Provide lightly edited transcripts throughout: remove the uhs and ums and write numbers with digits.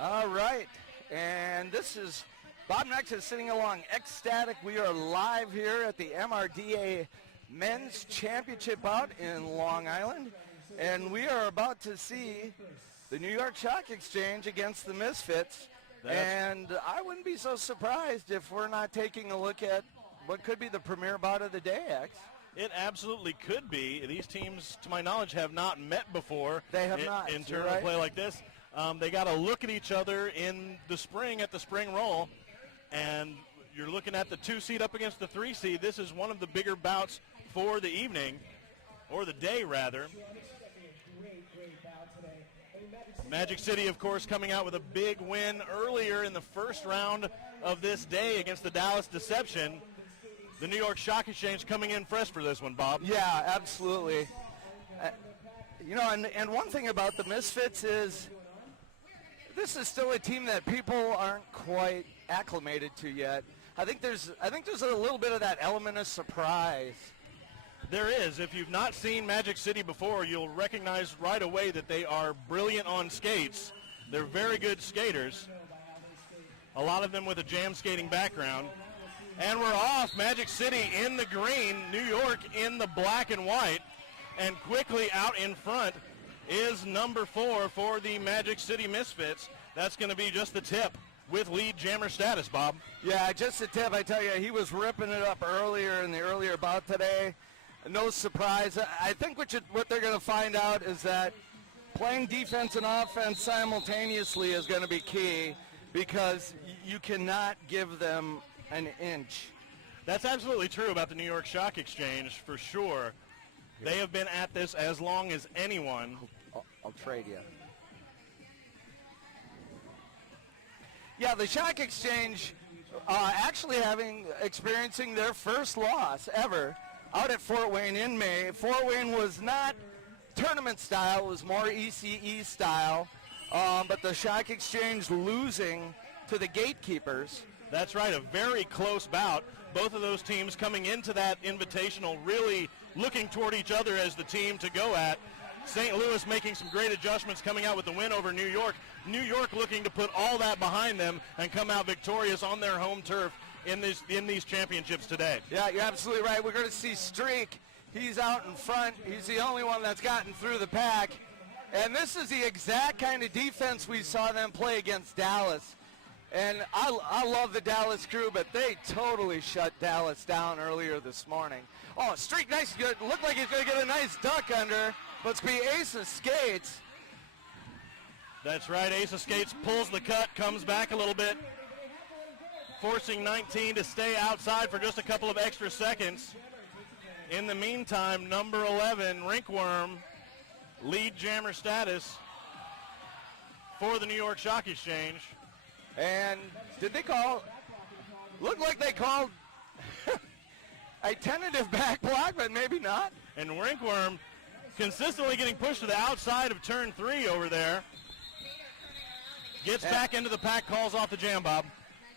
All right, and this is Bob Nex is sitting along ecstatic. We are live here at the MRDA Men's Championship bout in Long Island, and we are about to see the New York Stock Exchange against the Misfits. And I wouldn't be so surprised if we're not taking a look at what could be the premier bout of the day, X. It absolutely could be. These teams, to my knowledge, have not met before. They have not. In tournament play like this. They got to look at each other in the spring at the spring roll, and you're looking at the 2 seed up against the 3 seed. This is one of the bigger bouts for the evening, or the day rather. Magic City, of course, coming out with a big win earlier in the first round of this day against the Dallas Deception. The New York Stock Exchange coming in fresh for this one, Bob. Yeah, absolutely. And one thing about the Misfits is this is still a team that people aren't quite acclimated to yet. I think there's a little bit of that element of surprise. There is. If you've not seen Magic City before, you'll recognize right away that they are brilliant on skates. They're very good skaters. A lot of them with a jam skating background. And we're off. Magic City in the green, New York in the black and white. And quickly out in front is number 4 for the Magic City Misfits. That's going to be just the tip with lead jammer status, Bob. Yeah, just the tip. I tell you, he was ripping it up earlier in the earlier bout today. No surprise. I think what they're going to find out is that playing defense and offense simultaneously is going to be key, because you cannot give them an inch. That's absolutely true about the New York Stock Exchange, for sure. They have been at this as long as anyone. I'll trade you. Yeah, the Stock Exchange actually experiencing their first loss ever out at Fort Wayne in May. Fort Wayne was not tournament style, it was more ECE style, but the Stock Exchange losing to the Gatekeepers. That's right, a very close bout. Both of those teams coming into that invitational really looking toward each other as the team to go at. St. Louis making some great adjustments, coming out with the win over New York. New York looking to put all that behind them and come out victorious on their home turf in these championships today. Yeah, you're absolutely right. We're going to see Streak. He's out in front. He's the only one that's gotten through the pack. And this is the exact kind of defense we saw them play against Dallas. And I love the Dallas crew, but they totally shut Dallas down earlier this morning. Oh, Streak, nice. Looked like he's going to get a nice duck under. Let's be Ace of Skates. That's right. Ace of Skates pulls the cut, comes back a little bit, forcing 19 to stay outside for just a couple of extra seconds. In the meantime, number 11, Rinkworm, lead jammer status for the New York Stock Exchange. And did they call? Looked like they called a tentative back block, but maybe not. And Rinkworm consistently getting pushed to the outside of turn 3 over there. Gets back into the pack, calls off the jam, Bob.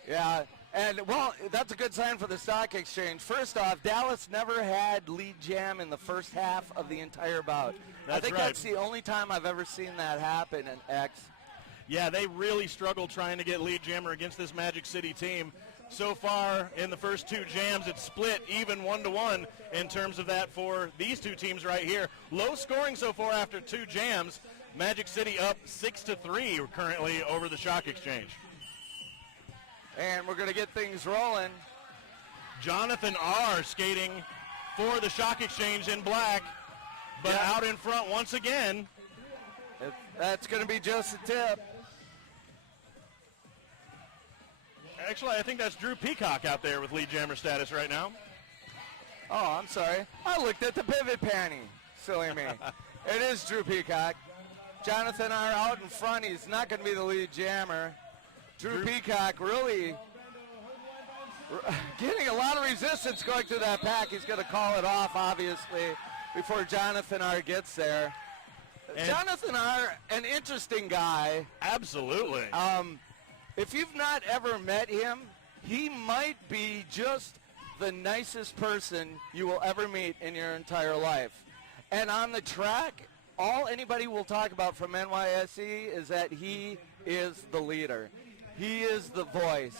Yeah, and, well, that's a good sign for the Stock Exchange. First off, Dallas never had lead jam in the first half of the entire bout. I think that's the only time I've ever seen that happen in X. Yeah, they really struggled trying to get lead jammer against this Magic City team. So far in the first 2 jams, it's split even 1-1 in terms of that for these 2 teams right here. Low scoring so far after 2 jams. Magic City up 6-3 currently over the Stock Exchange. And we're going to get things rolling. Jonathan R. skating for the Stock Exchange in black, but out in front once again. That's going to be just a tip. Actually, I think that's Drew Peacock out there with lead jammer status right now. Oh, I'm sorry. I looked at the pivot panty. Silly me. It is Drew Peacock. Jonathan R. out in front. He's not going to be the lead jammer. Drew Peacock really getting a lot of resistance going through that pack. He's going to call it off, obviously, before Jonathan R. gets there. And Jonathan R., an interesting guy. Absolutely. If you've not ever met him, he might be just the nicest person you will ever meet in your entire life. And on the track, all anybody will talk about from NYSE is that he is the leader. He is the voice.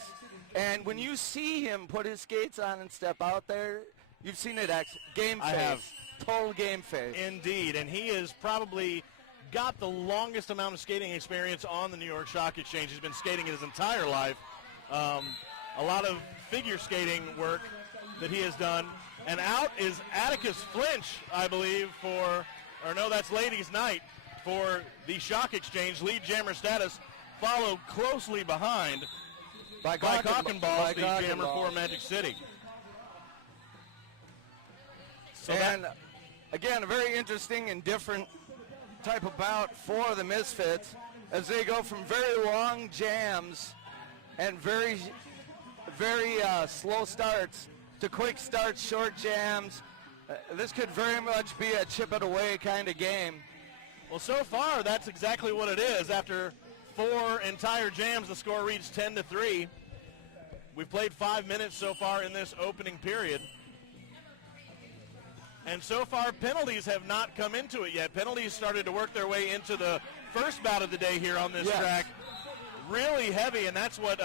And when you see him put his skates on and step out there, you've seen it game face. I have. Total game face. Indeed, and he has probably got the longest amount of skating experience on the New York Stock Exchange. He's been skating his entire life. A lot of figure skating work that he has done. And out is Atticus Flinch, I believe, that's Ladies Night for the Shock Exchange. Lead jammer status, followed closely behind by Cockenballs, the jammer for Magic City. So again, a very interesting and different type of bout for the Misfits as they go from very long jams and very slow starts to quick starts, short jams. This could very much be a chip it away kind of game. Well, so far, that's exactly what it is. After 4 entire jams, the score reads 10-3. We've played 5 minutes so far in this opening period. And so far, penalties have not come into it yet. Penalties started to work their way into the first bout of the day here on this track. Really heavy, and that's what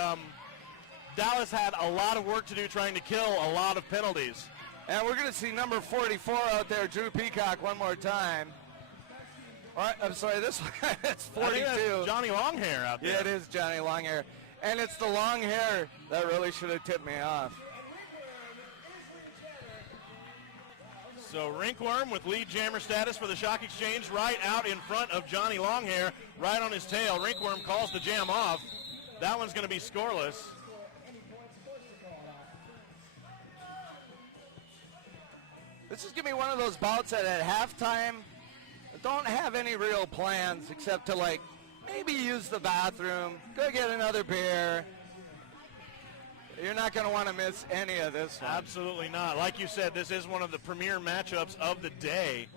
Dallas had a lot of work to do trying to kill a lot of penalties. And we're going to see number 44 out there, Drew Peacock, one more time. All right, I'm sorry, this one, it's 42. I think that's Johnny Longhair out there. Yeah, it is Johnny Longhair. And it's the long hair that really should have tipped me off. So Rinkworm with lead jammer status for the Shock Exchange right out in front of Johnny Longhair, right on his tail. Rinkworm calls the jam off. That one's going to be scoreless. This is going to be one of those bouts that at halftime don't have any real plans except to, like, maybe use the bathroom, go get another beer. You're not going to want to miss any of this one. Absolutely not. Like you said, this is one of the premier matchups of the day.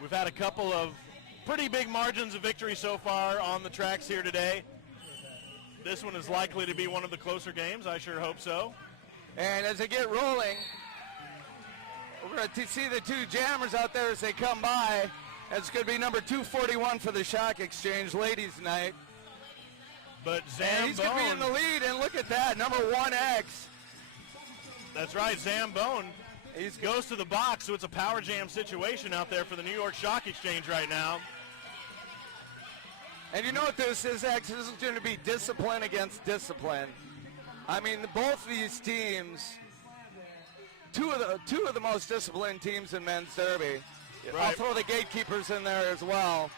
We've had a couple of pretty big margins of victory so far on the tracks here today. This one is likely to be one of the closer games. I sure hope so. And as they get rolling, we're going to see the two jammers out there as they come by. It's going to be number 241 for the Shock Exchange Ladies Night. But he's going to be in the lead, and look at that, number 1X. That's right, Zambone. He goes to the box, so it's a power jam situation out there for the New York Stock Exchange right now. And you know what this is, X? This is going to be discipline against discipline. I mean, both these teams, two of the most disciplined teams in men's derby. Right. I'll throw the gatekeepers in there as well.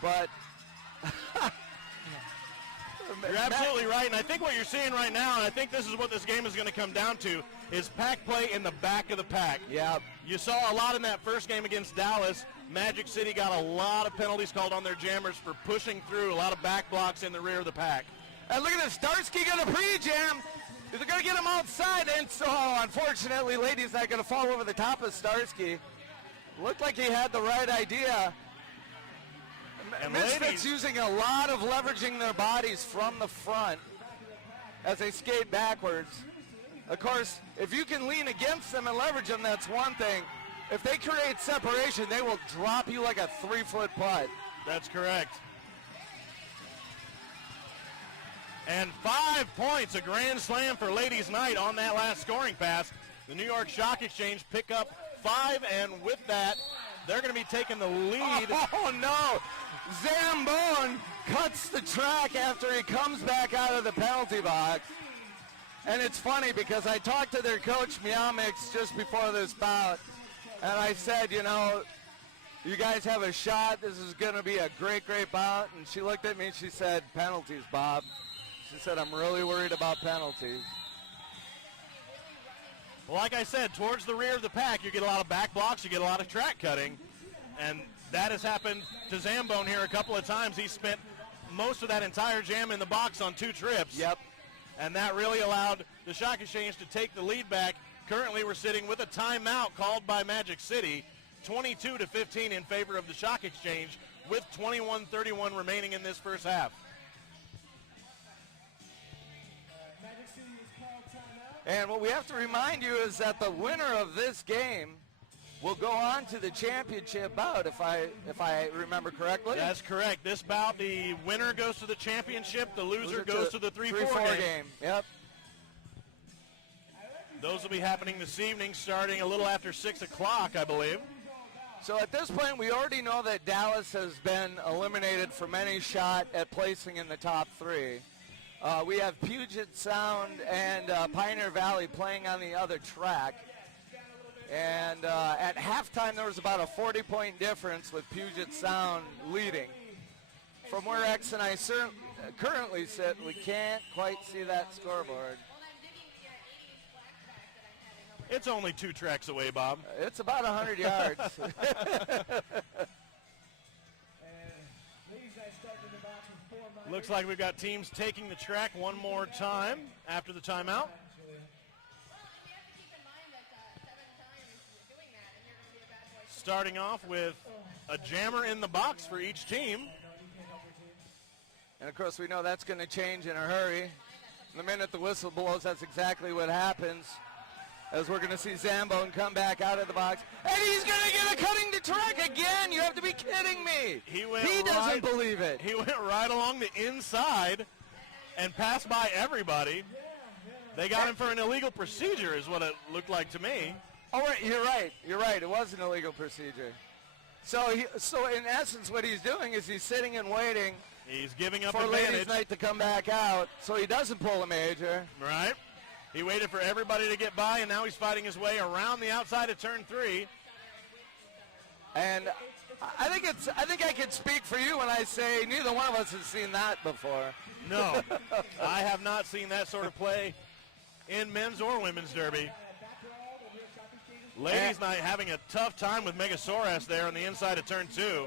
But you're absolutely right, and I think what you're seeing right now, and I think this is what this game is going to come down to, is pack play in the back of the pack. Yeah. You saw a lot in that first game against Dallas. Magic City got a lot of penalties called on their jammers for pushing through, a lot of back blocks in the rear of the pack. And look at this, Starsky got a pre-jam. They're going to get him outside, and so unfortunately, Ladies not going to fall over the top of Starsky. Looked like he had the right idea. And Misfits using a lot of leveraging their bodies from the front as they skate backwards. Of course, if you can lean against them and leverage them, that's one thing. If they create separation, they will drop you like a 3-foot putt. That's correct. And 5 points, a grand slam for Ladies Night on that last scoring pass. The New York Stock Exchange pick up 5, and with that, they're going to be taking the lead. Oh, no. Zambone cuts the track after he comes back out of the penalty box. And it's funny because I talked to their coach, Meowmix, just before this bout, and I said, you know, you guys have a shot. This is going to be a great, great bout. And she looked at me and she said, penalties, Bob. She said, I'm really worried about penalties. Well, like I said, towards the rear of the pack, you get a lot of back blocks, you get a lot of track cutting, and that has happened to Zambone here a couple of times. He spent most of that entire jam in the box on 2 trips. Yep. And that really allowed the Shock Exchange to take the lead back. Currently, we're sitting with a timeout called by Magic City, 22-15 in favor of the Shock Exchange, with 21:31 remaining in this first half. And what we have to remind you is that the winner of this game will go on to the championship bout, if I remember correctly. That's correct. This bout, the winner goes to the championship. The loser goes to the 3-4 game. Yep. Those will be happening this evening, starting a little after 6 o'clock, I believe. So at this point, we already know that Dallas has been eliminated from any shot at placing in the top 3. We have Puget Sound and Pioneer Valley playing on the other track. And at halftime, there was about a 40-point difference with Puget Sound leading. From where X and I currently sit, we can't quite see that scoreboard. It's only 2 tracks away, Bob. It's about 100 yards. Looks like we've got teams taking the track one more time after the timeout. Starting off with a jammer in the box for each team. And, of course, we know that's going to change in a hurry. The minute the whistle blows, that's exactly what happens. As we're going to see Zambone come back out of the box. And he's going to get a cutting to track again. You have to be kidding me. He doesn't believe it. He went right along the inside and passed by everybody. They got him for an illegal procedure is what it looked like to me. Oh, right, you're right. You're right. It was an illegal procedure. So in essence, what he's doing is he's sitting and waiting. He's giving up for advantage. Ladies' Night to come back out, so he doesn't pull a major. Right. He waited for everybody to get by, and now he's fighting his way around the outside of turn 3. And I think I can speak for you when I say neither one of us has seen that before. No, I have not seen that sort of play in men's or women's derby. Ladies' Night having a tough time with Megasaurus there on the inside of turn 2.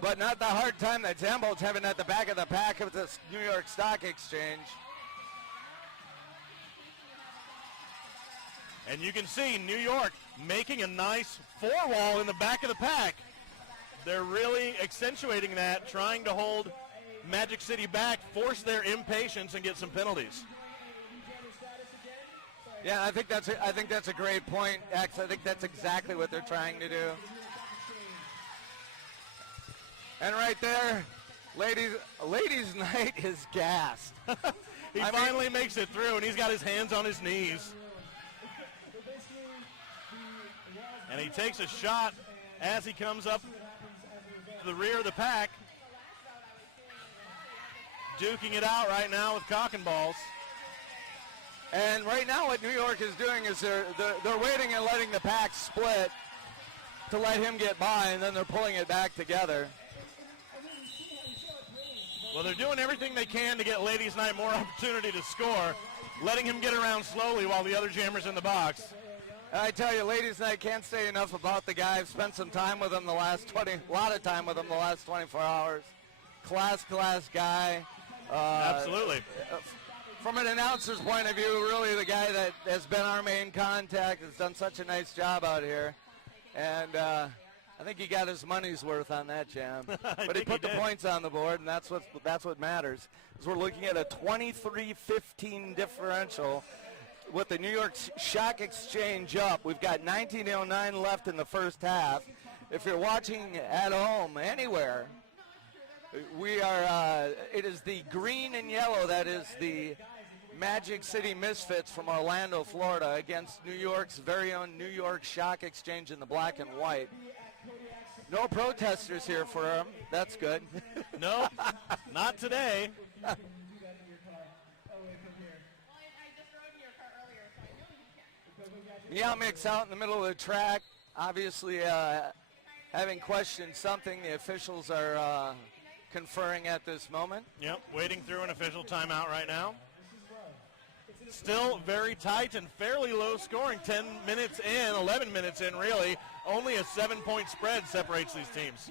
But not the hard time that Zambo's having at the back of the pack of the New York Stock Exchange. And you can see New York making a nice 4-wall in the back of the pack. They're really accentuating that, trying to hold Magic City back, force their impatience, and get some penalties. Yeah, I think that's a great point, X. I think that's exactly what they're trying to do. And right there, ladies' night is gassed. He finally makes it through, and he's got his hands on his knees. And he takes a shot as he comes up to the rear of the pack. Duking it out right now with cock and balls. And right now what New York is doing is they're waiting and letting the pack split to let him get by, and then they're pulling it back together. Well, they're doing everything they can to get Ladies' Night more opportunity to score, letting him get around slowly while the other jammer's in the box. And I tell you, Ladies' Night can't say enough about the guy. I've spent some time with him a lot of time with him the last 24 hours. Class guy. Absolutely. From an announcer's point of view, really the guy that has been our main contact, has done such a nice job out here. And I think he got his money's worth on that jam. But he put the points on the board, and that's what matters. As we're looking at a 23-15 differential with the New York Stock Exchange up. We've got 19:09 left in the first half. If you're watching at home, anywhere, we are, it is the green and yellow that is the Magic City Misfits from Orlando, Florida, against New York's very own New York Stock Exchange in the black and white. No protesters here for them. That's good. No, not today. Meow-Mix out in the middle of the track, obviously having questioned something. The officials are conferring at this moment. Yep, waiting through an official timeout right now. Still very tight and fairly low scoring. 10 minutes in, 11 minutes in really. Only a 7-point spread separates these teams.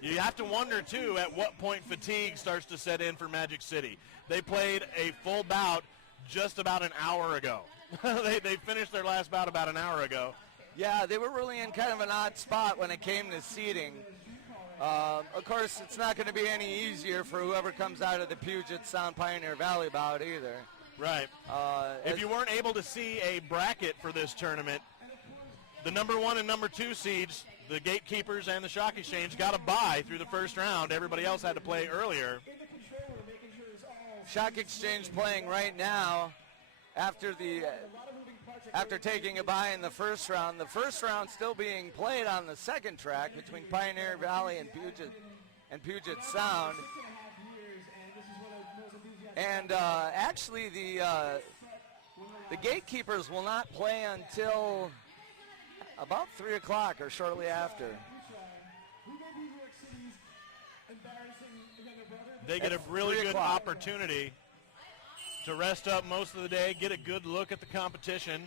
You have to wonder, too, at what point fatigue starts to set in for Magic City. They played a full bout just about an hour ago. They finished their last bout about an hour ago. Yeah, they were really in kind of an odd spot when it came to seeding. Of course, it's not going to be any easier for whoever comes out of the Puget Sound Pioneer Valley bout either. Right. If you weren't able to see a bracket for this tournament, the number 1 and number 2 seeds, the Gatekeepers and the Shock Exchange, got a bye through the first round. Everybody else had to play earlier. Shock Exchange playing right now after taking a bye in the first round. The first round still being played on the second track between Pioneer Valley and Puget Sound. And actually the Gatekeepers will not play until about 3 o'clock or shortly after. They get a really good opportunity to rest up most of the day, get a good look at the competition.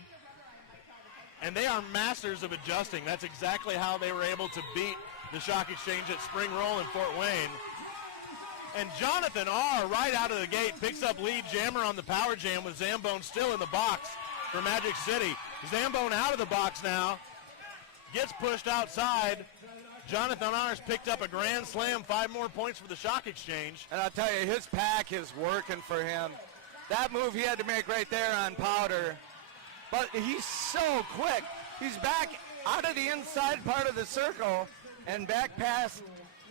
And they are masters of adjusting. That's exactly how they were able to beat the Shock Exchange at Spring Roll in Fort Wayne. And Jonathan R. right out of the gate picks up lead jammer on the power jam with Zambone still in the box for Magic City. Zambone out of the box now, gets pushed outside. Jonathan R.'s picked up a grand slam, 5 more points for the Shock Exchange. And I'll tell you, his pack is working for him. That move he had to make right there on Powder. But he's so quick. He's back out of the inside part of the circle and back past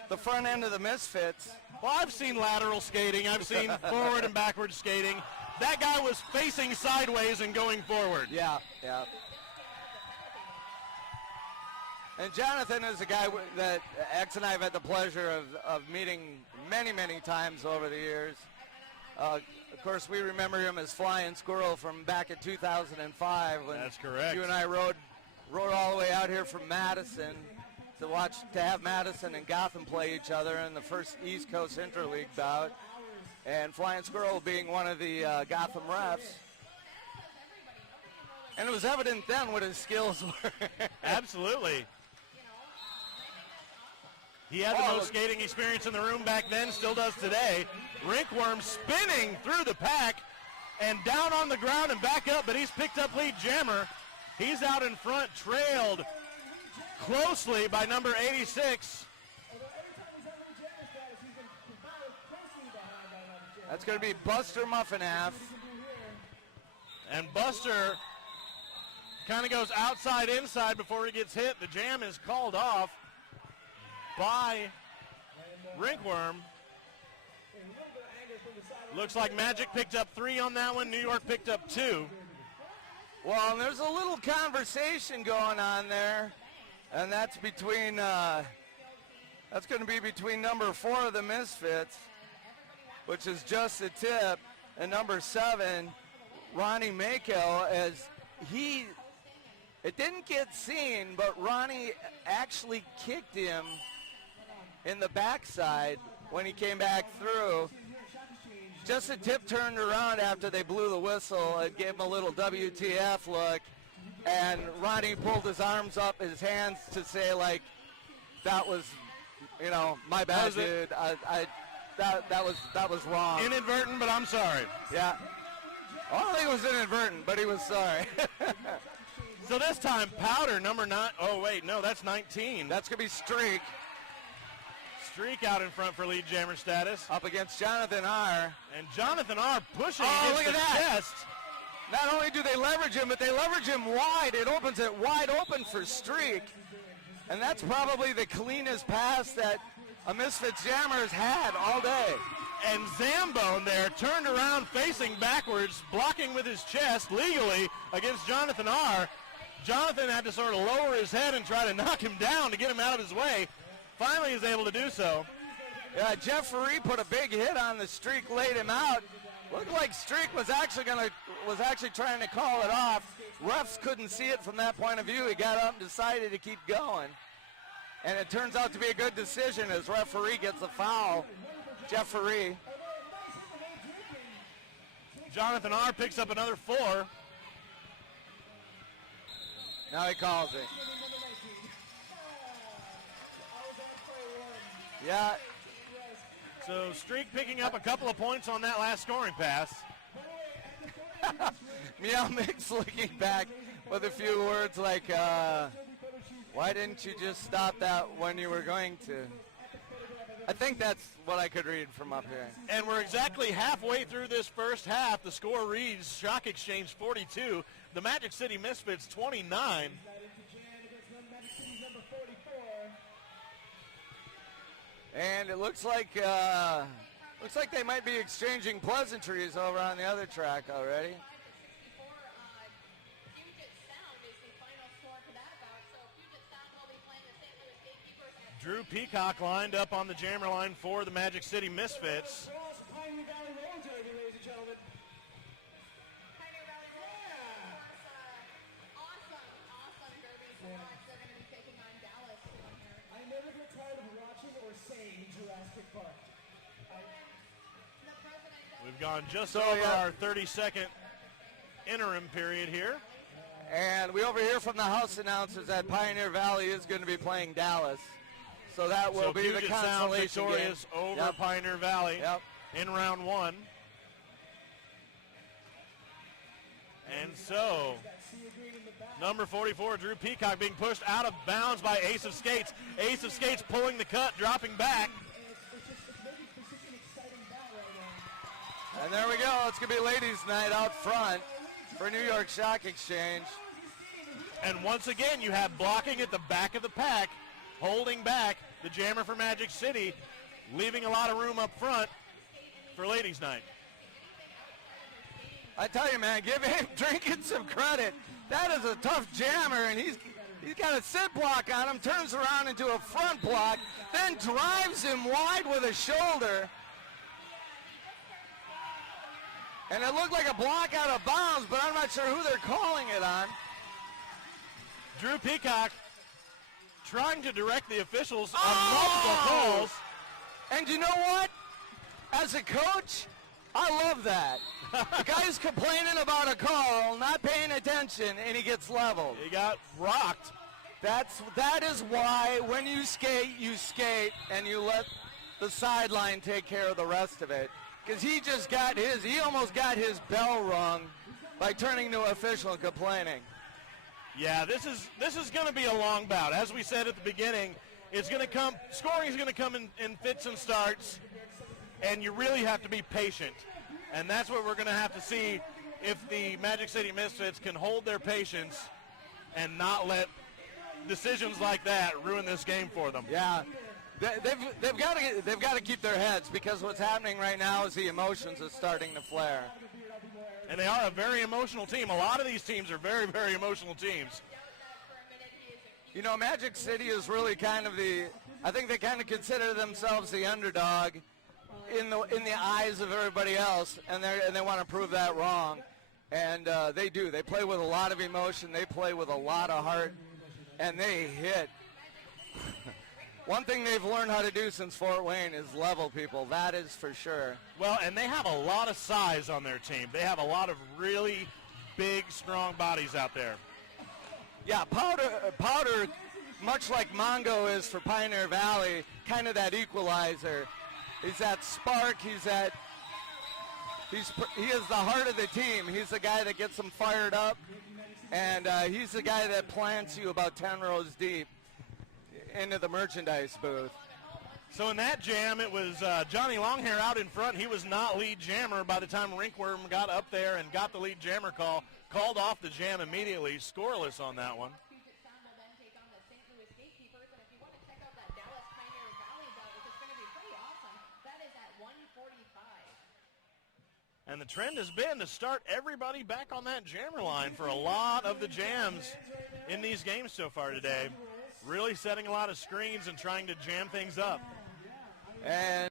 the front end of the Misfits. Well, I've seen lateral skating. I've seen forward and backward skating. That guy was facing sideways and going forward. Yeah. And Jonathan is a guy that X and I have had the pleasure of meeting many, many times over the years. Of course, we remember him as Flying Squirrel from back in 2005. When That's correct. You and I rode all the way out here from Madison to have Madison and Gotham play each other in the first East Coast Interleague bout. And Flying Squirrel being one of the Gotham refs. And it was evident then what his skills were. Absolutely. He had the most skating experience in the room back then, still does today. Rinkworm spinning through the pack and down on the ground and back up, but he's picked up lead jammer. He's out in front, trailed closely by number 86. That's going to be Buster Muffinaff. And Buster kind of goes outside, inside before he gets hit. The jam is called off by Rinkworm. Looks like Magic picked up 3 on that one. New York picked up 2. Well, and there's a little conversation going on there, and that's between that's going to be between number 4 of the Misfits, which is Just a Tip, and number 7, Ronnie Mako, as it didn't get seen, but Ronnie actually kicked him in the backside when he came back through. Just a Tip turned around after they blew the whistle and gave him a little WTF look, and Ronnie pulled his arms up, his hands to say, like, that was, my bad, dude. That was wrong. Inadvertent, but I'm sorry. Yeah. I don't think it was inadvertent, but he was sorry. So this time, Powder, number 9. Oh, wait, no, that's 19. That's going to be Streak. Streak out in front for lead jammer status. Up against Jonathan R. And Jonathan R. pushing look against at the that. chest. Not only do they leverage him, but they leverage him wide. It opens it wide open for Streak. And that's probably the cleanest pass that a Misfits jammer has had all day. And Zambone there turned around facing backwards, blocking with his chest legally against Jonathan R. Jonathan had to sort of lower his head and try to knock him down to get him out of his way. Finally is able to do so. Yeah, Jeff Faree put a big hit on the Streak, laid him out. Looked like Streak was actually trying to call it off. Refs couldn't see it from that point of view. He got up and decided to keep going. And it turns out to be a good decision as referee gets a foul. Jeff Faree. Jonathan R. picks up another 4. Now he calls it. Yeah. So Streak picking up a couple of points on that last scoring pass. Meow Mix looking back with a few words like, why didn't you just stop that when you were going to? I think that's what I could read from up here. And we're exactly halfway through this first half. The score reads Shock Exchange 42, the Magic City Misfits 29. And it looks like they might be exchanging pleasantries over on the other track already. Drew Peacock lined up on the jammer line for the Magic City Misfits. We've gone just over our 30-second interim period here. And we overhear from the house announcers that Pioneer Valley is going to be playing Dallas. So that will be the consolation game. Victorious over Pioneer Valley in round one. And so, number 44, Drew Peacock, being pushed out of bounds by Ace of Skates. Ace of Skates pulling the cut, dropping back. And there we go. It's going to be ladies' night out front for New York Stock Exchange. And once again, you have blocking at the back of the pack, holding back the jammer for Magic City, leaving a lot of room up front for ladies' night. I tell you, man, give him drinking some credit. That is a tough jammer, and he's got a sit block on him, turns around into a front block, then drives him wide with a shoulder. And it looked like a block out of bounds, but I'm not sure who they're calling it on. Drew Peacock trying to direct the officials on multiple calls. And you know what? As a coach, I love that. The guy's complaining about a call, not paying attention, and he gets leveled. He got rocked. That is why when you skate, and you let the sideline take care of the rest of it. Because he almost got his bell rung by turning to an official and complaining. Yeah, this is going to be a long bout. As we said at the beginning, scoring is going to come in fits and starts, and you really have to be patient. And that's what we're going to have to see if the Magic City Misfits can hold their patience and not let decisions like that ruin this game for them. Yeah. They've got to keep their heads, because what's happening right now is the emotions are starting to flare. And they are a very emotional team. A lot of these teams are very, very emotional teams. You know, Magic City is really I think they kind of consider themselves the underdog in the eyes of everybody else, and they want to prove that wrong. And they do. They play with a lot of emotion. They play with a lot of heart, and they hit. One thing they've learned how to do since Fort Wayne is level people. That is for sure. Well, and they have a lot of size on their team. They have a lot of really big, strong bodies out there. Yeah, Powder, much like Mongo is for Pioneer Valley, kind of that equalizer. He's that spark. He is the heart of the team. He's the guy that gets them fired up, and he's the guy that plants you about 10 rows deep into the merchandise booth. So in that jam, it was Johnny Longhair out in front. He was not lead jammer by the time Rinkworm got up there and got the lead jammer call. Called off the jam immediately, scoreless on that one. And the trend has been to start everybody back on that jammer line for a lot of the jams in these games so far today. Really setting a lot of screens and trying to jam things up. And